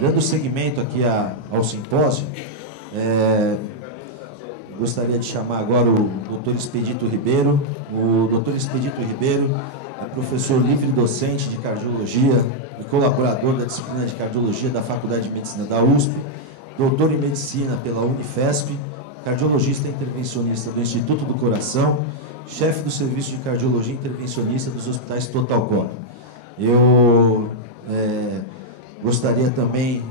Dando seguimento aqui ao simpósio, gostaria de chamar agora o Dr. Expedito Ribeiro. O Dr. Expedito Ribeiro é professor livre-docente de cardiologia e colaborador da disciplina de cardiologia da Faculdade de Medicina da USP, doutor em medicina pela Unifesp, cardiologista intervencionista do Instituto do Coração, chefe do Serviço de Cardiologia Intervencionista dos Hospitais Total Core. Eu gostaria também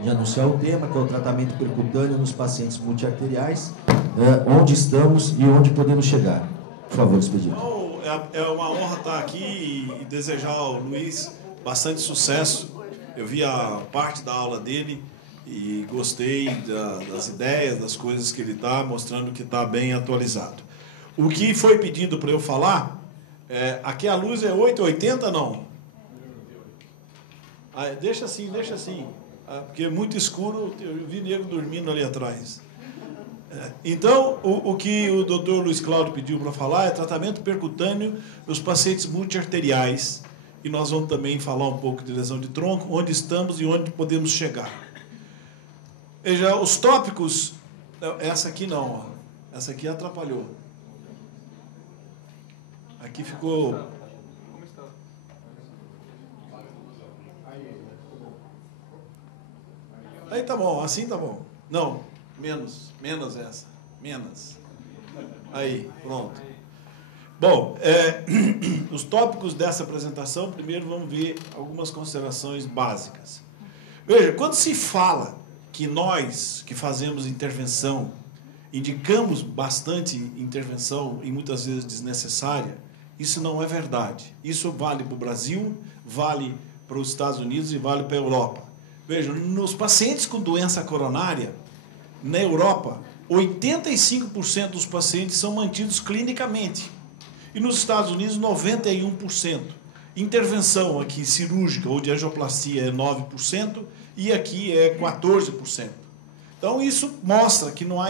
de anunciar o tema, que é o tratamento percutâneo nos pacientes multiarteriais, onde estamos e onde podemos chegar. Por favor, Expedito. É uma honra estar aqui e desejar ao Luiz bastante sucesso. Eu vi a parte da aula dele e gostei das ideias, das coisas que ele está mostrando que está bem atualizado. O que foi pedido para eu falar, aqui a luz é 880, não? Deixa assim, porque é muito escuro, eu vi nego dormindo ali atrás. Então, o que o doutor Luiz Cláudio pediu para falar é tratamento percutâneo nos pacientes multiarteriais. E nós vamos também falar um pouco de lesão de tronco, onde estamos e onde podemos chegar. Veja, os tópicos... Essa aqui não, ó. Essa aqui atrapalhou. Aqui ficou... Aí tá bom, assim tá bom. Não, menos essa. Menos. Aí, pronto. Bom, os tópicos dessa apresentação, primeiro vamos ver algumas considerações básicas. Veja, quando se fala que nós que fazemos intervenção, indicamos bastante intervenção e muitas vezes desnecessária, isso não é verdade. Isso vale para o Brasil, vale para os Estados Unidos e vale para a Europa. Veja, nos pacientes com doença coronária, na Europa, 85% dos pacientes são mantidos clinicamente. E nos Estados Unidos, 91%. Intervenção aqui cirúrgica ou de angioplastia é 9% e aqui é 14%. Então, isso mostra que não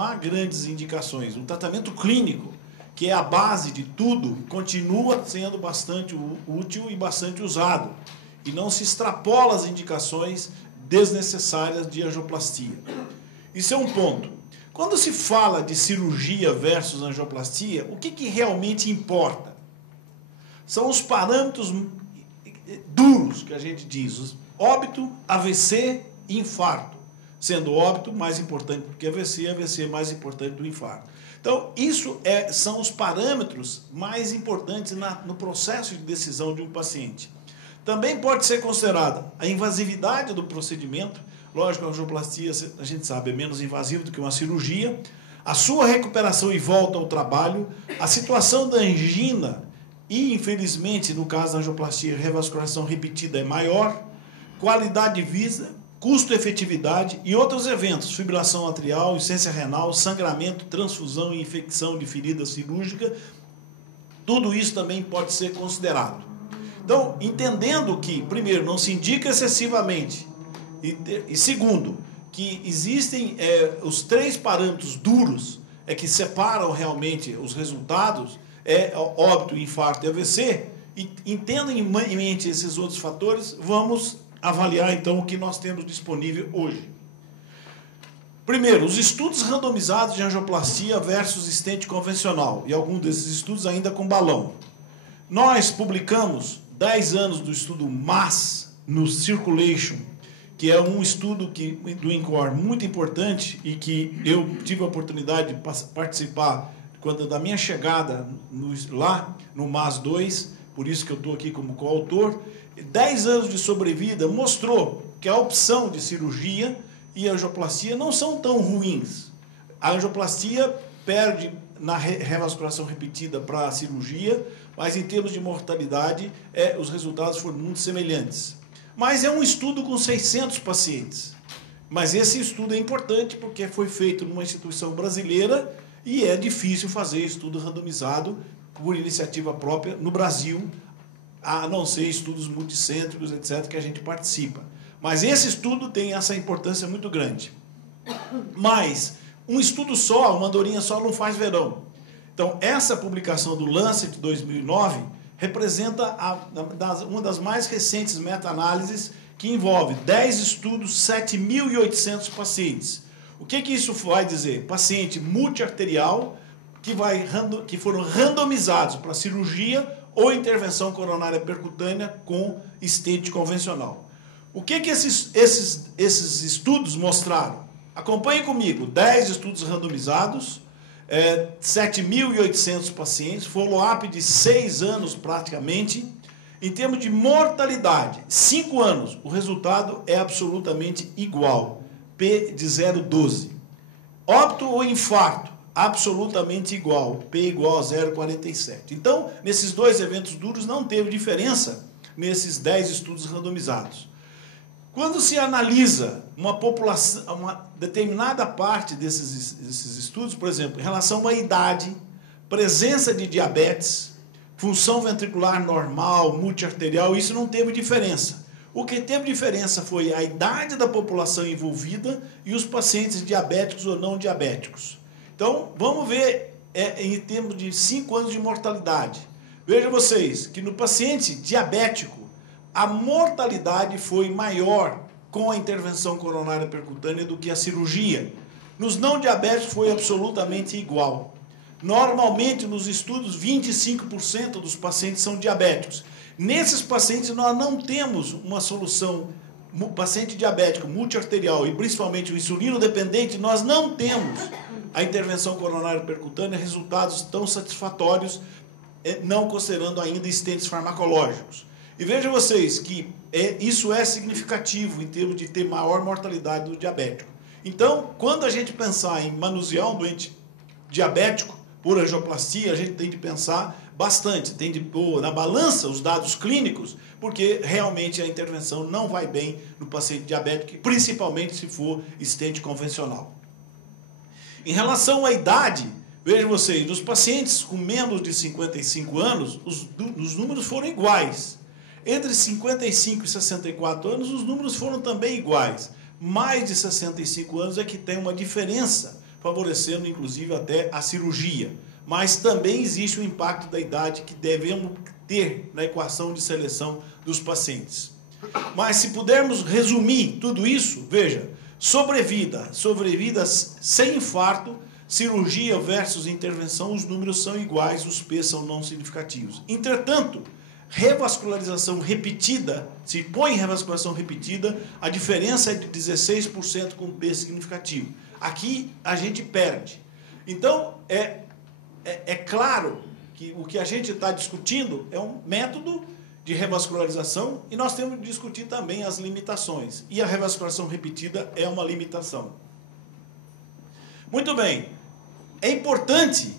há grandes indicações. O tratamento clínico, que é a base de tudo, continua sendo bastante útil e bastante usado. E não se extrapola as indicações desnecessárias de angioplastia. Isso é um ponto. Quando se fala de cirurgia versus angioplastia, o que realmente importa? São os parâmetros duros que a gente diz: óbito, AVC e infarto. Sendo óbito mais importante do que AVC, AVC mais importante do infarto. Então, isso são os parâmetros mais importantes no processo de decisão de um paciente. Também pode ser considerada a invasividade do procedimento. Lógico, a angioplastia, a gente sabe, é menos invasiva do que uma cirurgia. A sua recuperação e volta ao trabalho, a situação da angina e, infelizmente, no caso da angioplastia, revascularização repetida é maior, qualidade de vida, custo-efetividade e outros eventos, fibrilação atrial, insuficiência renal, sangramento, transfusão e infecção de ferida cirúrgica, tudo isso também pode ser considerado. Então, entendendo que, primeiro, não se indica excessivamente, e segundo, que existem os três parâmetros duros que separam realmente os resultados, óbito, infarto e AVC, e entendam em mente esses outros fatores, vamos avaliar então o que nós temos disponível hoje. Primeiro, os estudos randomizados de angioplastia versus stent convencional, e alguns desses estudos ainda com balão. Nós publicamos 10 anos do estudo MAS no Circulation, que é um estudo do INCOR muito importante e que eu tive a oportunidade de participar da minha chegada lá no MAS 2, por isso que eu estou aqui como coautor. 10 anos de sobrevida mostrou que a opção de cirurgia e angioplastia não são tão ruins. A angioplastia perde na revascularização repetida para a cirurgia, mas em termos de mortalidade, os resultados foram muito semelhantes. Mas é um estudo com 600 pacientes. Mas esse estudo é importante porque foi feito numa instituição brasileira e é difícil fazer estudo randomizado por iniciativa própria no Brasil, a não ser estudos multicêntricos, etc., que a gente participa. Mas esse estudo tem essa importância muito grande. Mas um estudo só, uma andorinha só, não faz verão. Então, essa publicação do Lancet 2009 representa uma das mais recentes meta-análises, que envolve 10 estudos, 7.800 pacientes. O que isso vai dizer? Paciente multiarterial que foram randomizados para cirurgia ou intervenção coronária percutânea com stent convencional. O que esses estudos mostraram? Acompanhe comigo, 10 estudos randomizados, 7.800 pacientes, follow-up de 6 anos praticamente. Em termos de mortalidade, 5 anos, o resultado é absolutamente igual, P de 0,12. Óbito ou infarto, absolutamente igual, P igual a 0,47. Então, nesses dois eventos duros não teve diferença nesses 10 estudos randomizados. Quando se analisa uma população, uma determinada parte desses estudos, por exemplo, em relação à idade, presença de diabetes, função ventricular normal, multiarterial, isso não teve diferença. O que teve diferença foi a idade da população envolvida e os pacientes diabéticos ou não diabéticos. Então, vamos ver em termos de 5 anos de mortalidade. Vejam vocês que no paciente diabético, a mortalidade foi maior com a intervenção coronária percutânea do que a cirurgia. Nos não diabéticos foi absolutamente igual. Normalmente, nos estudos, 25% dos pacientes são diabéticos. Nesses pacientes, nós não temos uma solução. Paciente diabético, multiarterial e principalmente o insulino dependente, nós não temos a intervenção coronária percutânea resultados tão satisfatórios, não considerando ainda stents farmacológicos. E vejam vocês que isso é significativo em termos de ter maior mortalidade do diabético. Então, quando a gente pensar em manusear um doente diabético por angioplastia, a gente tem de pensar bastante, tem de pôr na balança os dados clínicos, porque realmente a intervenção não vai bem no paciente diabético, principalmente se for stent convencional. Em relação à idade, vejam vocês, nos pacientes com menos de 55 anos, os números foram iguais. Entre 55 e 64 anos, os números foram também iguais. Mais de 65 anos é que tem uma diferença, favorecendo inclusive até a cirurgia. Mas também existe o impacto da idade que devemos ter na equação de seleção dos pacientes. Mas se pudermos resumir tudo isso, veja, sobrevida sem infarto, cirurgia versus intervenção, os números são iguais, os P são não significativos. Entretanto, revascularização repetida, se põe em revascularização repetida, a diferença é de 16% com P significativo. Aqui a gente perde. Então, é claro que o que a gente está discutindo é um método de revascularização e nós temos de discutir também as limitações. E a revascularização repetida é uma limitação. Muito bem. É importante...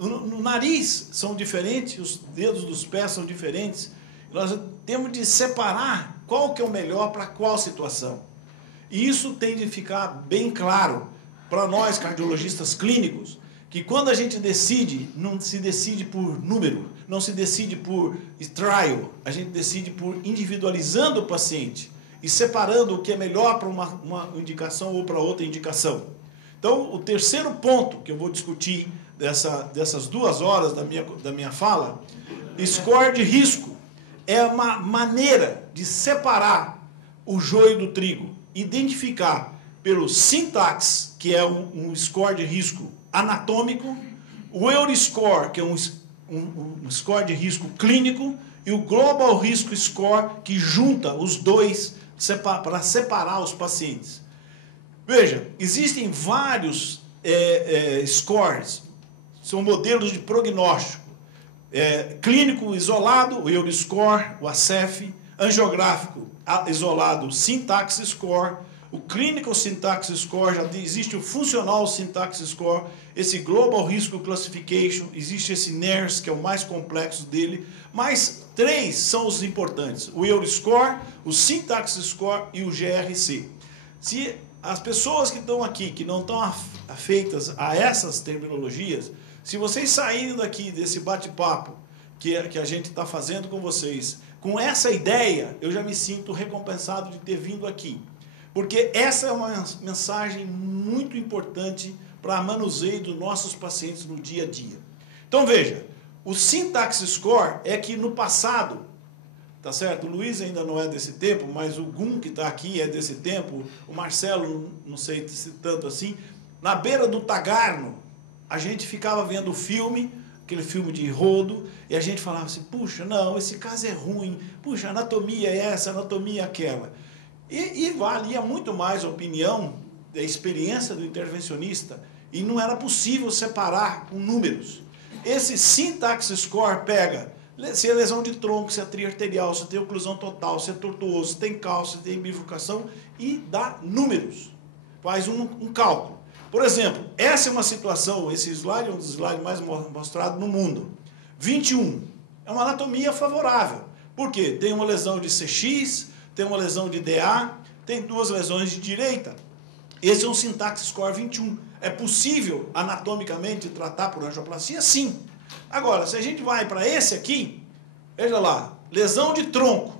No nariz são diferentes, os dedos dos pés são diferentes. Nós temos de separar qual que é o melhor para qual situação. E isso tem de ficar bem claro para nós, cardiologistas clínicos, que quando a gente decide, não se decide por número, não se decide por trial, a gente decide por individualizando o paciente e separando o que é melhor para uma indicação ou para outra indicação. Então, o terceiro ponto que eu vou discutir dessas 2 horas da minha fala, score de risco é uma maneira de separar o joio do trigo, identificar pelo syntax, que é um score de risco anatômico, o Euroscore, que é um score de risco clínico, e o Global Risk Score, que junta os dois para separar os pacientes. Veja, existem vários scores, são modelos de prognóstico. Clínico isolado, o Euroscore, o ASEF, angiográfico isolado, o Syntax Score, o Clinical Syntax Score, já existe o Functional Syntax Score, esse Global Risk Classification, existe esse NERS, que é o mais complexo dele, mas 3 são os importantes, o Euroscore, o Syntax Score e o GRC. Se as pessoas que estão aqui, que não estão afeitas a essas terminologias, se vocês saírem daqui desse bate-papo que a gente está fazendo com vocês, com essa ideia, eu já me sinto recompensado de ter vindo aqui. Porque essa é uma mensagem muito importante para manuseio dos nossos pacientes no dia a dia. Então veja, O syntax score é que no passado, tá certo? O Luiz ainda não é desse tempo, mas o Gum, que está aqui, é desse tempo. O Marcelo, não sei se tanto assim. Na beira do Tagarno, a gente ficava vendo o filme, aquele filme de rodo, e a gente falava assim, puxa, não, esse caso é ruim, puxa, a anatomia é essa, a anatomia é aquela. E valia muito mais a opinião, a experiência do intervencionista, e não era possível separar com números. Esse syntax score pega se é lesão de tronco, se é triarterial, se tem oclusão total, se é tortuoso, se tem cálcio, se tem bifurcação, e dá números. Faz um cálculo. Por exemplo, essa é uma situação, esse slide é um dos slides mais mostrados no mundo. 21 é uma anatomia favorável. Por quê? Tem uma lesão de CX, tem uma lesão de DA, tem duas lesões de direita. Esse é um syntax score 21. É possível anatomicamente tratar por angioplastia? Sim. Agora, se a gente vai para esse aqui, veja lá, lesão de tronco,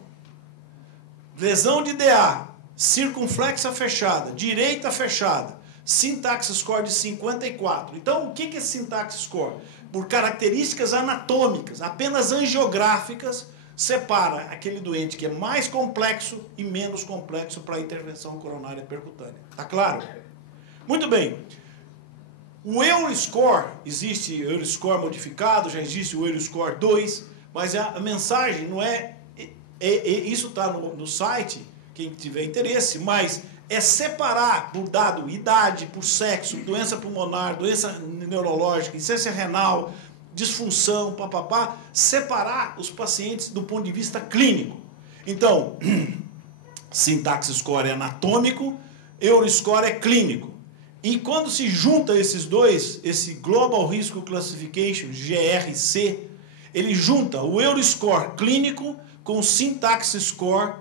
lesão de DA, circunflexa fechada, direita fechada, syntax score de 54. Então, o que é syntax score? Por características anatômicas, apenas angiográficas, separa aquele doente que é mais complexo e menos complexo para a intervenção coronária percutânea. Tá claro? Muito bem. O Euroscore, existe o Euroscore modificado, já existe o Euroscore 2, mas a mensagem não isso está no site, quem tiver interesse, mas é separar por dado idade, por sexo, doença pulmonar, doença neurológica, insuficiência renal, disfunção, papapá, separar os pacientes do ponto de vista clínico. Então, syntax score é anatômico, Euroscore é clínico. E quando se junta esses dois, esse Global Risk Classification, GRC, ele junta o Euroscore clínico com o syntax score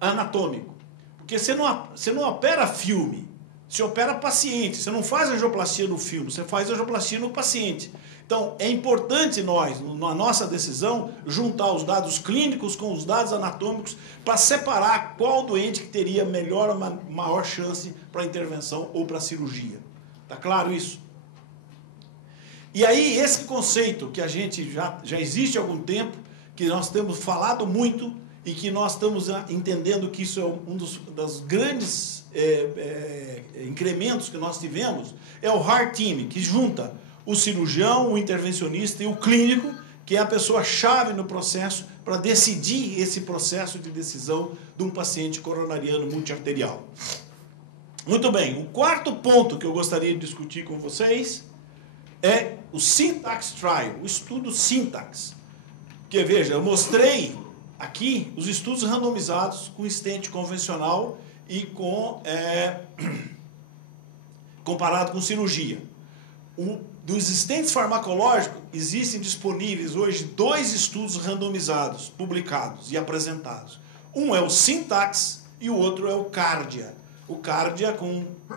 anatômico. Porque você não opera filme, você opera paciente, você não faz angioplastia no filme, você faz angioplastia no paciente. Então, é importante nós, na nossa decisão, juntar os dados clínicos com os dados anatômicos para separar qual doente que teria melhor ou maior chance para intervenção ou para cirurgia. Tá claro isso? E aí, esse conceito que a gente já existe há algum tempo, que nós temos falado muito e que nós estamos entendendo que isso é um dos grandes incrementos que nós tivemos, é o Heart Team, que junta o cirurgião, o intervencionista e o clínico, que é a pessoa-chave no processo para decidir esse processo de decisão de um paciente coronariano multiarterial. Muito bem, o quarto ponto que eu gostaria de discutir com vocês é o Syntax Trial, o estudo Syntax. Porque, veja, eu mostrei aqui os estudos randomizados com stent convencional e comparado com cirurgia. Dos stents farmacológicos, existem disponíveis hoje 2 estudos randomizados, publicados e apresentados. Um é o Syntax e o outro é o Cardia. O Cardia,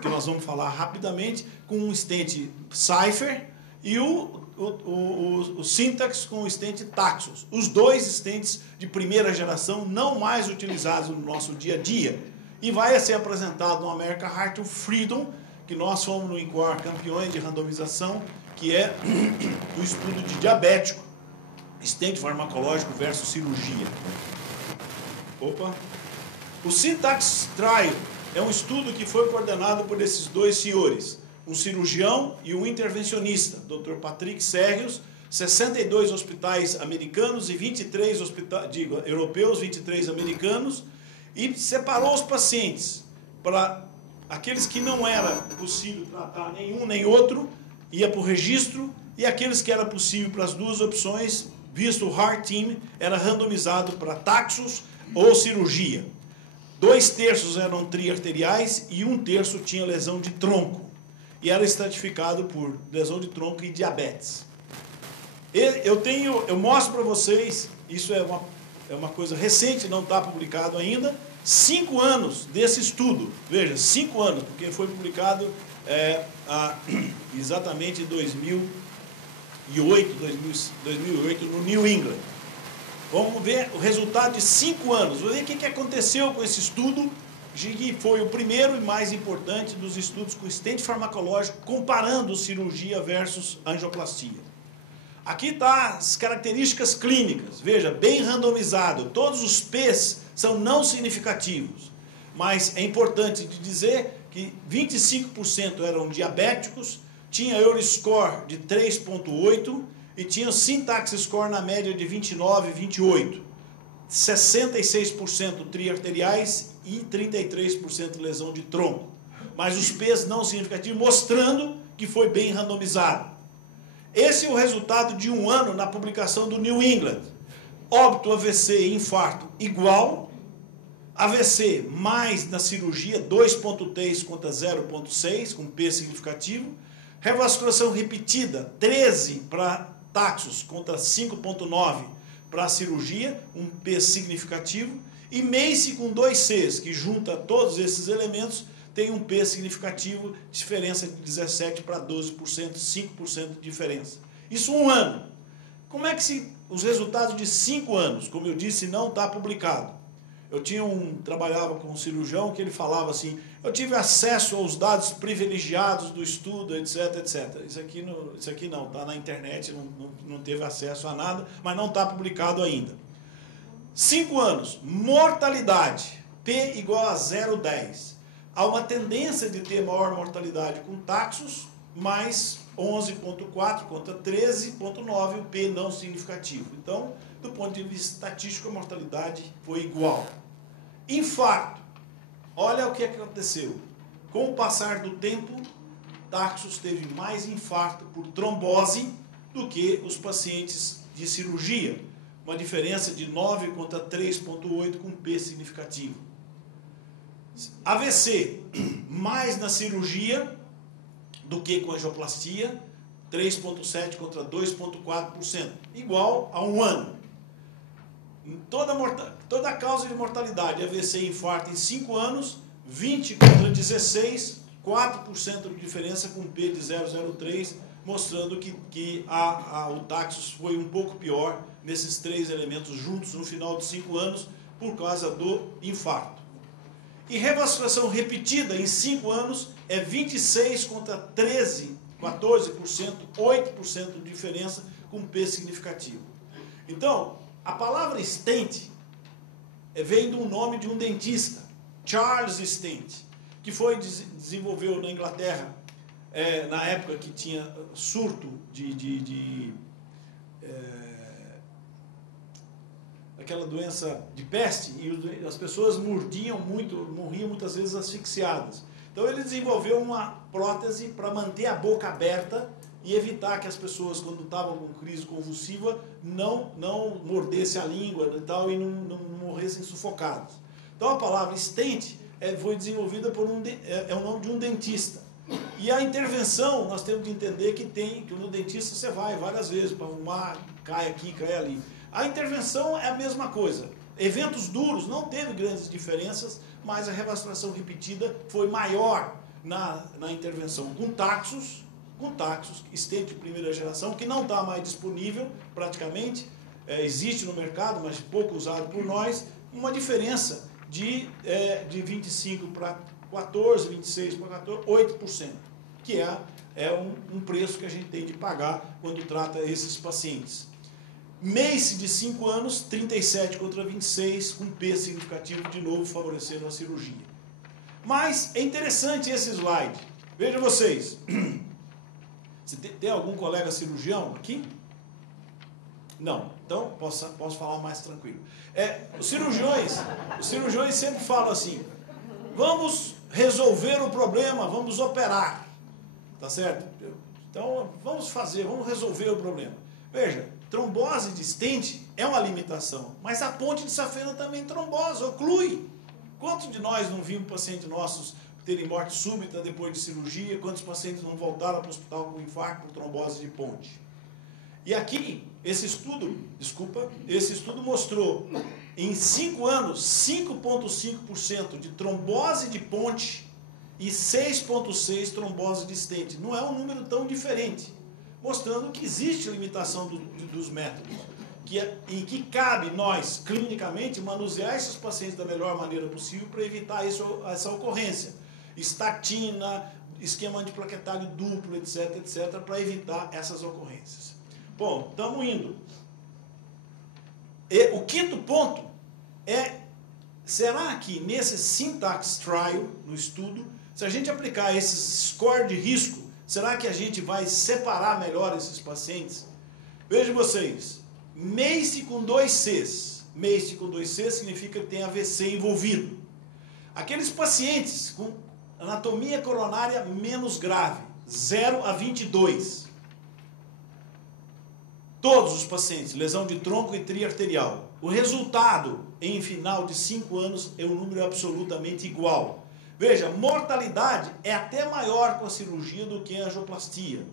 que nós vamos falar rapidamente, com um stent Cypher e o Syntax com o stent Taxus. Os 2 stents de primeira geração, não mais utilizados no nosso dia a dia. E vai ser apresentado no American Heart Freedom, que nós fomos no INCOR campeões de randomização, que é o estudo de diabético, stent farmacológico versus cirurgia. Opa! O Syntax Trial é um estudo que foi coordenado por esses 2 senhores, um cirurgião e um intervencionista, Dr. Patrick Serrios, 62 hospitais americanos e 23 europeus, 23 americanos, e separou os pacientes para aqueles que não era possível tratar nenhum nem outro, ia para o registro, e aqueles que era possível para as 2 opções, visto o Heart Team, era randomizado para taxus ou cirurgia. 2/3 eram triarteriais e 1/3 tinha lesão de tronco. E era estratificado por lesão de tronco e diabetes. Eu mostro para vocês, isso é uma coisa recente, não está publicado ainda, 5 anos desse estudo. Veja, 5 anos, porque foi publicado exatamente em 2008 no New England. Vamos ver o resultado de 5 anos. Vamos ver o que aconteceu com esse estudo, que foi o primeiro e mais importante dos estudos com stent farmacológico, comparando cirurgia versus angioplastia. Aqui está as características clínicas. Veja, bem randomizado. Todos os P's são não significativos. Mas é importante dizer que 25% eram diabéticos, tinha Euroscore de 3,8 e tinha o Syntax Score na média de 29 e 28. 66% triarteriais e 33% lesão de tronco. Mas os P's não significativos, mostrando que foi bem randomizado. Esse é o resultado de um ano na publicação do New England. Óbito, AVC e infarto igual. AVC mais na cirurgia, 2,3 contra 0,6, com P significativo. Revasculação repetida, 13 para taxos contra 5,9 para a cirurgia, um P significativo. E MACE com 2 Cs, que junta todos esses elementos, tem um P significativo, diferença de 17 para 12%, 5% de diferença. Isso um ano. Como é que os resultados de 5 anos, como eu disse, não está publicado? Eu trabalhava com um cirurgião que ele falava assim, eu tive acesso aos dados privilegiados do estudo, etc, etc. Isso aqui não, está na internet, não teve acesso a nada, mas não está publicado ainda. 5 anos, mortalidade, P igual a 0,10. Há uma tendência de ter maior mortalidade com taxos, mais 11,4 contra 13,9, o P não significativo. Então, do ponto de vista estatístico, a mortalidade foi igual. Infarto. Olha o que aconteceu. Com o passar do tempo, taxos teve mais infarto por trombose do que os pacientes de cirurgia. Uma diferença de 9 contra 3,8 com P significativo. AVC, mais na cirurgia do que com angioplastia, 3,7 contra 2,4%, igual a um ano. Toda a causa de mortalidade, AVC e infarto em 5 anos, 20 contra 16, 4% de diferença com P de 0,03, mostrando que o taxus foi um pouco pior nesses 3 elementos juntos no final de 5 anos, por causa do infarto. E revasculação repetida em 5 anos é 26 contra 13, 14%, 8% de diferença com P significativo. Então, a palavra stent vem do nome de um dentista, Charles Stent, que desenvolveu na Inglaterra, na época que tinha surto aquela doença de peste, e as pessoas morriam muitas vezes asfixiadas. Então ele desenvolveu uma prótese para manter a boca aberta e evitar que as pessoas, quando estavam com crise convulsiva, não mordessem a língua e tal, e não morressem sufocados. Então a palavra stent foi desenvolvida por é o nome de um dentista. E a intervenção, nós temos que entender que no dentista você vai várias vezes para arrumar, cai aqui, cai ali. A intervenção é a mesma coisa. Eventos duros não teve grandes diferenças, mas a revasculação repetida foi maior na intervenção com taxus, stent de primeira geração, que não está mais disponível praticamente, existe no mercado, mas pouco usado por nós, uma diferença de 25 para 14, 26 para 14, 8%, que é um preço que a gente tem de pagar quando trata esses pacientes. MACE de 5 anos, 37 contra 26, com P significativo, de novo favorecendo a cirurgia. Mas é interessante esse slide. Vejam vocês. Se tem algum colega cirurgião aqui? Não. Então, posso falar mais tranquilo. Os cirurgiões sempre falam assim, vamos resolver o problema, vamos operar. Tá certo? Então, vamos resolver o problema. Veja, trombose de stent é uma limitação, mas a ponte de safena também trombose, oclui. Quantos de nós não vimos pacientes nossos terem morte súbita depois de cirurgia? Quantos pacientes não voltaram para o hospital com infarto por trombose de ponte? E aqui, esse estudo mostrou, em 5 anos, 5,5% de trombose de ponte e 6,6% trombose de stent. Não é um número tão diferente, mostrando que existe limitação dos métodos, em que cabe nós, clinicamente, manusear esses pacientes da melhor maneira possível para evitar essa ocorrência. Estatina, esquema antiplaquetário duplo, etc., para evitar essas ocorrências. Bom, estamos indo. E o quinto ponto é, será que nesse Syntax Trial, no estudo, se a gente aplicar esses score de risco, será que a gente vai separar melhor esses pacientes? Vejam vocês, MACE com 2 Cs. MACE com 2 Cs significa que tem AVC envolvido. Aqueles pacientes com anatomia coronária menos grave, 0 a 22. Todos os pacientes, lesão de tronco e triarterial. O resultado em final de 5 anos é um número absolutamente igual. Veja, mortalidade é até maior com a cirurgia do que a angioplastia.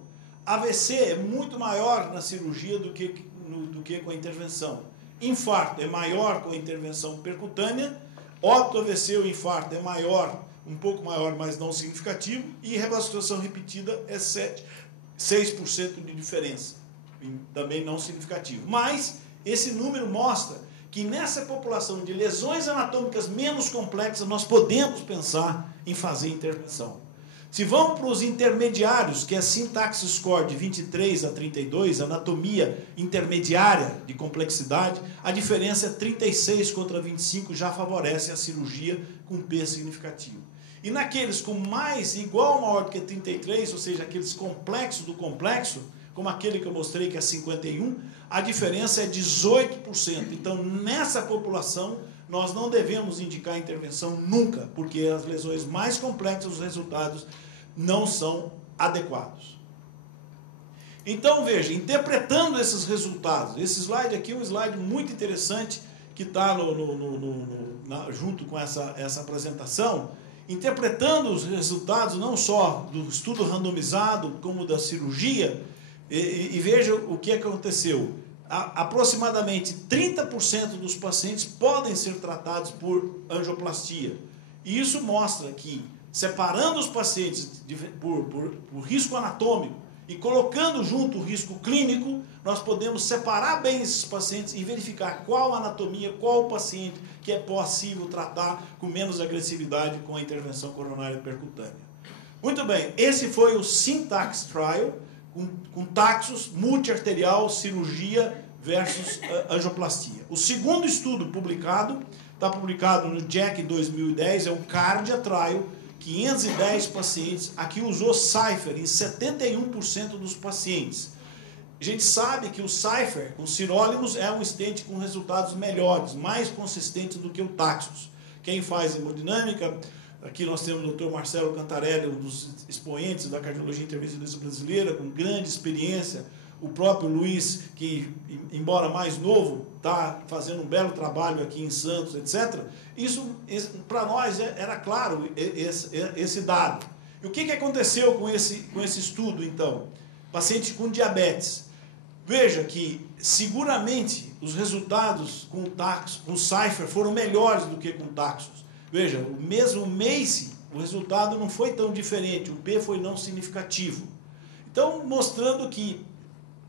AVC é muito maior na cirurgia do que com a intervenção. Infarto é maior com a intervenção percutânea. Óbito AVC ou infarto é maior, um pouco maior, mas não significativo. E revascularização repetida é 6% de diferença. Também não significativo. Mas esse número mostra que nessa população de lesões anatômicas menos complexas nós podemos pensar em fazer intervenção. Se vamos para os intermediários, que é Syntax Score de 23 a 32, anatomia intermediária de complexidade, a diferença é 36 contra 25, já favorece a cirurgia com P significativo. E naqueles com mais igual ou maior do que 33, ou seja, aqueles complexos do complexo, como aquele que eu mostrei que é 51, a diferença é 18%. Então, nessa população, nós não devemos indicar intervenção nunca, porque as lesões mais complexas, os resultados não são adequados. Então, veja, interpretando esses resultados, esse slide aqui é um slide muito interessante, que está junto com essa apresentação, interpretando os resultados não só do estudo randomizado, como da cirurgia. E veja o que aconteceu. Aproximadamente 30% dos pacientes podem ser tratados por angioplastia. E isso mostra que, separando os pacientes por risco anatômico e colocando junto o risco clínico, nós podemos separar bem esses pacientes e verificar qual anatomia, qual paciente que é possível tratar com menos agressividade com a intervenção coronária percutânea. Muito bem, esse foi o Syntax Trial, com taxos, multiarterial, cirurgia versus angioplastia. O segundo estudo publicado, está publicado no JACC 2010, é um Cardia Trial, 510 pacientes, aqui usou Cypher em 71% dos pacientes. A gente sabe que o Cypher, com sirolimus, é um stent com resultados melhores, mais consistentes do que o Taxus. Quem faz hemodinâmica, aqui nós temos o Dr. Marcelo Cantarelli, um dos expoentes da cardiologia intervencionista brasileira, com grande experiência. O próprio Luiz, que, embora mais novo, está fazendo um belo trabalho aqui em Santos, etc. Isso para nós, era claro esse dado. E o que aconteceu com esse estudo, então? Paciente com diabetes. Veja que, seguramente, os resultados com o Cypher foram melhores do que com o Taxus. Veja, o mesmo MACE, o resultado não foi tão diferente, o P foi não significativo. Então, mostrando que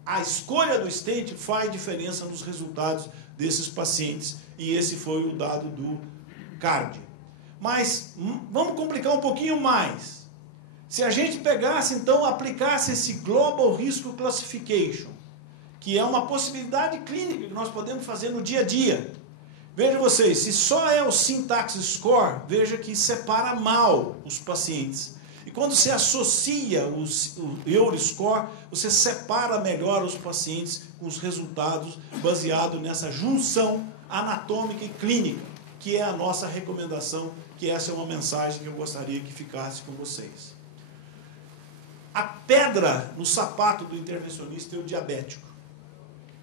a escolha do stent faz diferença nos resultados desses pacientes, e esse foi o dado do CARD. Mas, vamos complicar um pouquinho mais. Se a gente pegasse, então, aplicasse esse Global Risk Classification, que é uma possibilidade clínica que nós podemos fazer no dia a dia. Veja vocês, se só é o Syntax Score, veja que separa mal os pacientes. E quando você associa o Euroscore, você separa melhor os pacientes com os resultados baseados nessa junção anatômica e clínica, que é a nossa recomendação, que essa é uma mensagem que eu gostaria que ficasse com vocês. A pedra no sapato do intervencionista é o diabético.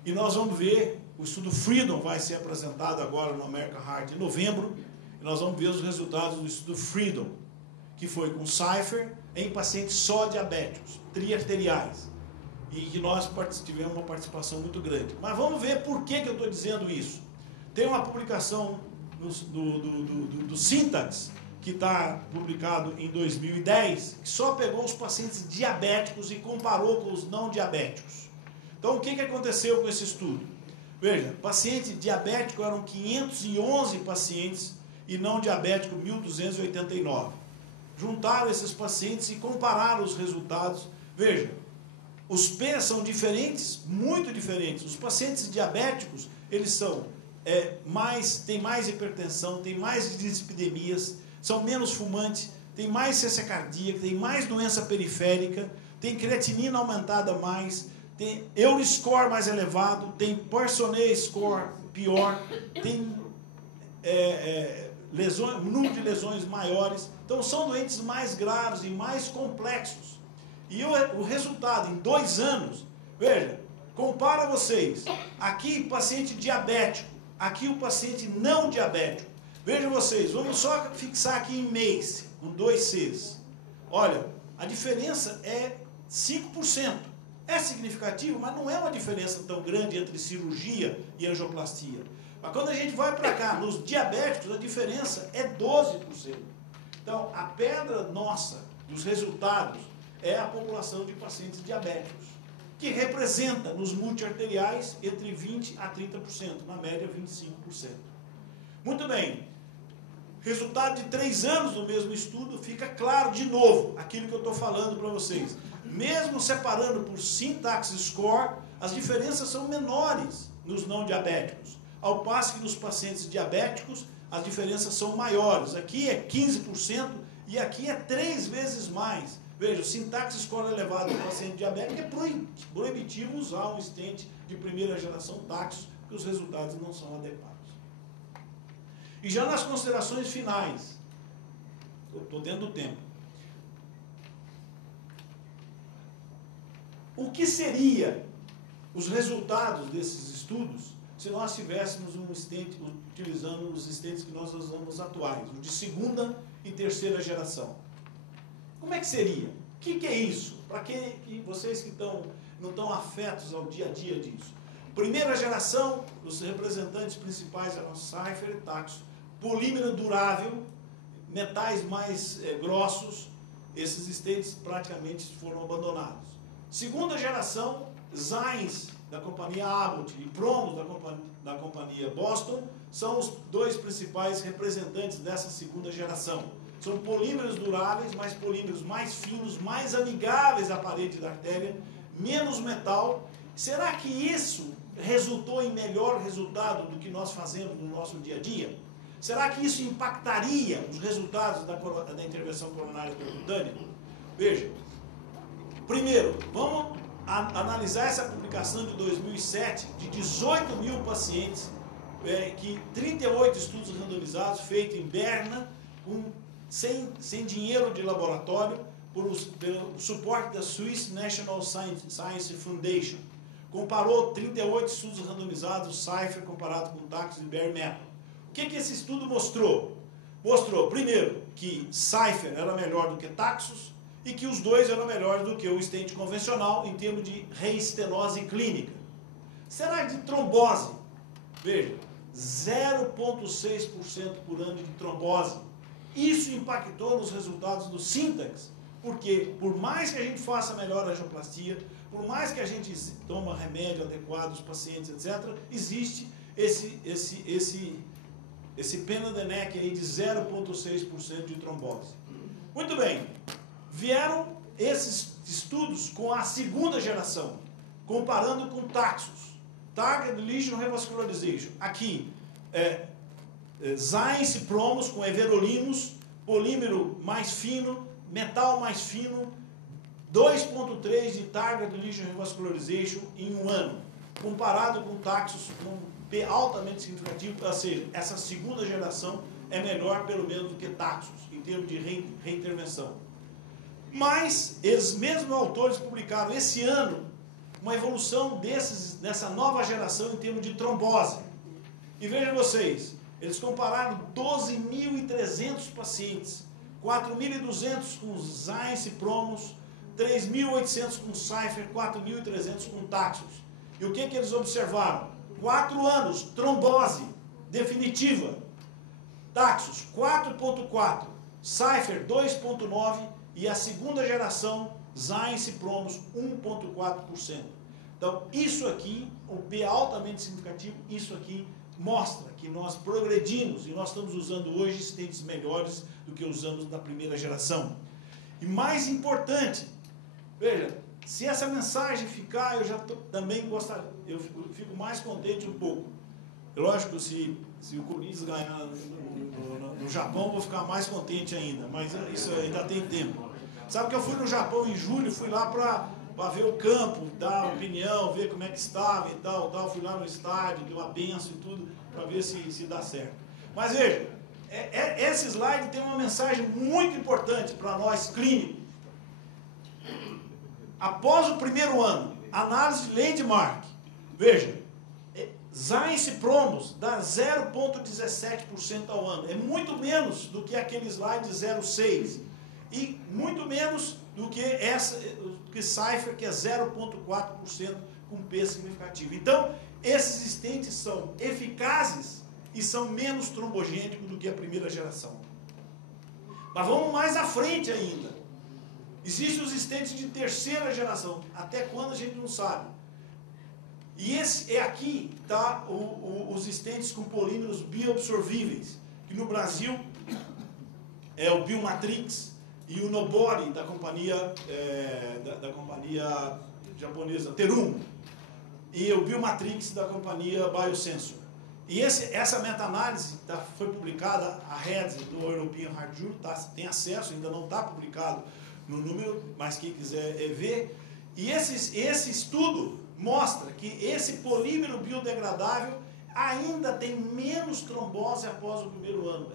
E nós vamos ver, o estudo Freedom vai ser apresentado agora no American Heart em novembro, e nós vamos ver os resultados do estudo Freedom, que foi com Cypher em pacientes só diabéticos, triarteriais, e que nós tivemos uma participação muito grande. Mas vamos ver por que eu estou dizendo isso. Tem uma publicação do Syntax, que está publicado em 2010, que só pegou os pacientes diabéticos e comparou com os não diabéticos. Então, o que aconteceu com esse estudo? Veja, paciente diabético eram 511 pacientes e não diabético 1.289. Juntaram esses pacientes e compararam os resultados. Veja, Os P são diferentes, muito diferentes. Os pacientes diabéticos, eles são têm mais hipertensão, têm mais dislipidemias, são menos fumantes, têm mais ciência cardíaca, têm mais doença periférica, tem creatinina aumentada mais, tem Euroscore mais elevado, tem Poissonnet score pior, tem número de lesões maiores. Então são doentes mais graves e mais complexos. E o resultado em 2 anos, veja, compara vocês, aqui paciente diabético, aqui o paciente não diabético. Vejam vocês, vamos só fixar aqui em MACE, com 2 Cs. Olha, a diferença é 5%. É significativo, mas não é uma diferença tão grande entre cirurgia e angioplastia. Mas quando a gente vai para cá, nos diabéticos, a diferença é 12%. Então, a pedra nossa dos resultados é a população de pacientes diabéticos, que representa nos multiarteriais entre 20% a 30%, na média 25%. Muito bem. Resultado de 3 anos do mesmo estudo, fica claro de novo aquilo que eu estou falando para vocês. Mesmo separando por syntax score, as diferenças são menores nos não diabéticos, ao passo que nos pacientes diabéticos as diferenças são maiores. Aqui é 15% e aqui é 3 vezes mais. Veja, o syntax score elevado no paciente diabético é proibitivo usar um stent de primeira geração Taxus, porque os resultados não são adequados. E já nas considerações finais, estou dentro do tempo, o que seria os resultados desses estudos se nós tivéssemos um stent, utilizando os stents que nós usamos atuais, os de 2ª e 3ª geração? Como é que seria? O que é isso? Para que vocês que não estão afetos ao dia a dia disso? Primeira geração, os representantes principais eram Cypher e Taxus. Polímero durável, metais mais grossos, esses stents praticamente foram abandonados. 2ª geração, Zymes, da companhia Abbott, e Promos, da companhia Boston, são os 2 principais representantes dessa 2ª geração. São polímeros duráveis, mas polímeros mais finos, mais amigáveis à parede da artéria, menos metal. Será que isso resultou em melhor resultado do que nós fazemos no nosso dia a dia? Será que isso impactaria os resultados da intervenção coronária percutânea? Veja, primeiro, vamos analisar essa publicação de 2007 de 18 mil pacientes, 38 estudos randomizados feitos em Berna, sem dinheiro de laboratório, pelo suporte da Swiss National Science Foundation. Comparou 38 estudos randomizados, Cypher comparado com Taxus e Bare Metal. O que esse estudo mostrou? Mostrou, primeiro, que Cypher era melhor do que Taxus e que os 2 eram melhores do que o stent convencional em termos de reestenose clínica. Será de trombose? Veja, 0,6% por ano de trombose. Isso impactou nos resultados do syntax, porque por mais que a gente faça melhor a angioplastia, por mais que a gente toma remédio adequado aos pacientes, etc., existe esse pena de neck aí de 0,6% de trombose. Muito bem, vieram esses estudos com a 2ª geração, comparando com Taxus, Target Lesion Revascularization. Aqui, Zymes Promos com everolimus, polímero mais fino, metal mais fino, 2,3 de Target Lesion Revascularization em 1 ano, comparado com Taxus, com P altamente significativo, ou seja, essa 2ª geração é melhor pelo menos do que Taxus, em termos de reintervenção. Mas, eles mesmos autores publicaram esse ano uma evolução dessa nova geração em termos de trombose. E vejam vocês, eles compararam 12.300 pacientes, 4.200 com Zymes e Promos, 3.800 com Cypher, 4.300 com Taxus. E o que eles observaram? 4 anos, trombose definitiva. Taxus 4,4, Cypher 2,9 e a 2ª geração Zymes e Promos 1,4%. Então, isso aqui, o P altamente significativo, isso aqui mostra que nós progredimos e nós estamos usando hoje stents melhores do que usamos na primeira geração. E mais importante, veja, Se essa mensagem ficar, eu já também gostaria, eu fico mais contente um pouco. Lógico, se o Corinthians ganhar no Japão, eu vou ficar mais contente ainda, mas isso ainda tem tempo. Sabe que eu fui no Japão em julho, fui lá para ver o campo, dar opinião, ver como é que estava e tal. Fui lá no estádio, dei uma benção e tudo, para ver se dá certo. Mas veja, esse slide tem uma mensagem muito importante para nós clínicos. Após o primeiro ano, análise de landmark, veja, Science Promos dá 0,17% ao ano. É muito menos do que aquele slide de 0,6%. E muito menos do que Cypher, que é 0,4% com P significativo. Então, esses stents são eficazes e são menos trombogênicos do que a primeira geração. Mas vamos mais à frente ainda. Existem os stents de terceira geração. Até quando a gente não sabe. E aqui está os stents com polímeros bioabsorvíveis, que no Brasil é o Biomatrix e o Nobody da companhia japonesa Terumo, e o Biomatrix da companhia Biosensor. E essa meta-análise foi publicada, a REDS do European Heart Journal, tem acesso, ainda não está publicado no número, mas quem quiser ver. E esse estudo mostra que esse polímero biodegradável ainda tem menos trombose após o primeiro ano.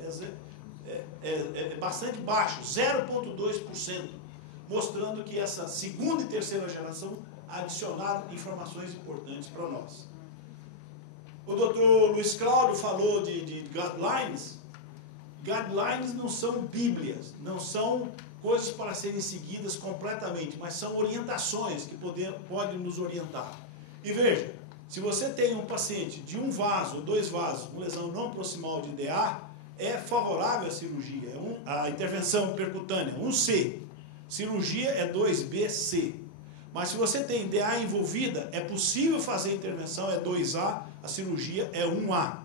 É bastante baixo, 0,2%, mostrando que essa segunda e terceira geração adicionaram informações importantes para nós. O Dr. Luiz Cláudio falou de guidelines. Guidelines não são bíblias, não são coisas para serem seguidas completamente, mas são orientações que podem nos orientar. E veja, se você tem um paciente de um vaso ou 2 vasos com lesão não proximal de DA, é favorável à cirurgia, a intervenção percutânea, 1C. Cirurgia é 2BC. Mas se você tem DA envolvida, é possível fazer a intervenção, é 2A, a cirurgia é 1A.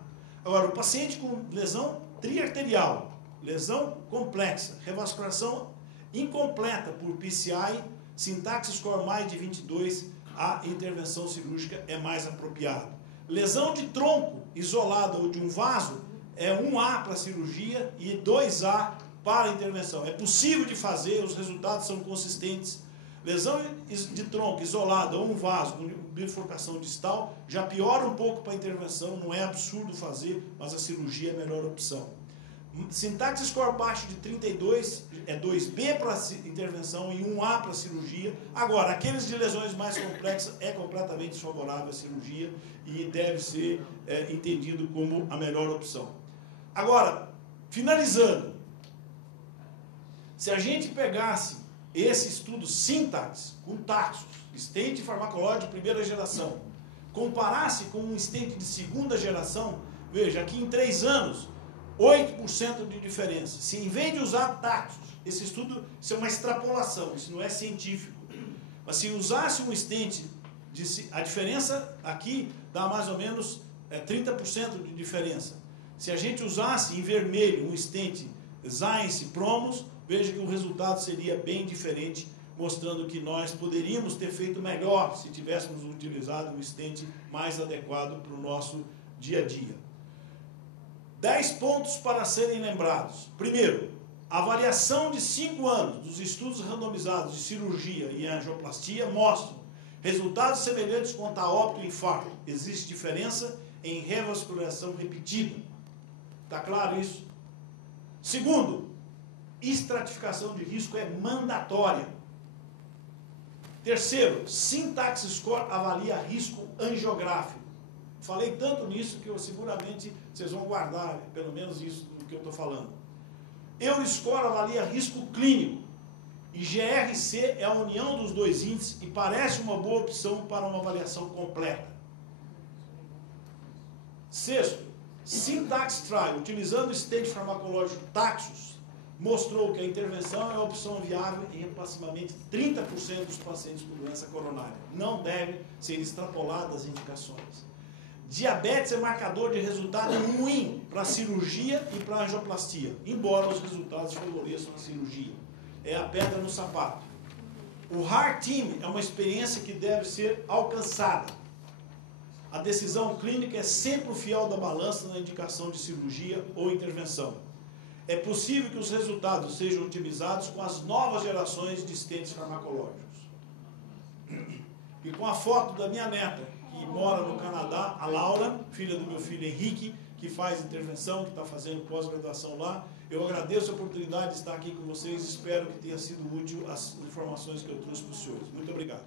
Agora, o paciente com lesão triarterial, lesão complexa, revascularização incompleta por PCI, sintaxe score mais de 22, a intervenção cirúrgica é mais apropriada. Lesão de tronco isolada ou de um vaso é 1A para a cirurgia e 2A para a intervenção. É possível de fazer, os resultados são consistentes. Lesão de tronco isolada ou um vaso com bifurcação distal já piora um pouco para a intervenção, não é absurdo fazer, mas a cirurgia é a melhor opção. Sintaxe score baixo de 32 é 2B para a intervenção e 1A para a cirurgia. Agora, aqueles de lesões mais complexas é completamente desfavorável à cirurgia e deve ser entendido como a melhor opção. Agora, finalizando, se a gente pegasse esse estudo Syntax com Taxus, stent farmacológico de primeira geração, comparasse com um stent de segunda geração, veja, aqui em 3 anos, 8% de diferença. Se em vez de usar Taxus, esse estudo, isso é uma extrapolação, isso não é científico, mas se usasse um stent, a diferença aqui dá mais ou menos 30% de diferença. Se a gente usasse em vermelho um stent Science Promos, veja que o resultado seria bem diferente, mostrando que nós poderíamos ter feito melhor se tivéssemos utilizado um stent mais adequado para o nosso dia a dia. 10 pontos para serem lembrados. Primeiro, avaliação de 5 anos dos estudos randomizados de cirurgia e angioplastia mostram resultados semelhantes quanto a óbito e infarto. Existe diferença em revascularização repetida. Está claro isso? Segundo, estratificação de risco é mandatória. Terceiro, Syntax Score avalia risco angiográfico. Falei tanto nisso que seguramente vocês vão guardar, pelo menos isso do que eu estou falando. Euroscore avalia risco clínico. E GRC é a união dos 2 índices e parece uma boa opção para uma avaliação completa. Sexto, Syntax Trial, utilizando o stent farmacológico Taxus, mostrou que a intervenção é a opção viável em aproximadamente 30% dos pacientes com doença coronária. Não deve ser extrapoladas as indicações. Diabetes é marcador de resultado ruim para a cirurgia e para a angioplastia, embora os resultados favoreçam a cirurgia. É a pedra no sapato. O Heart Team é uma experiência que deve ser alcançada. A decisão clínica é sempre o fiel da balança na indicação de cirurgia ou intervenção. É possível que os resultados sejam otimizados com as novas gerações de estentes farmacológicos. E com a foto da minha neta, que mora no Canadá, a Laura, filha do meu filho Henrique, que faz intervenção, que está fazendo pós-graduação lá, eu agradeço a oportunidade de estar aqui com vocês, espero que tenha sido útil as informações que eu trouxe para os senhores. Muito obrigado.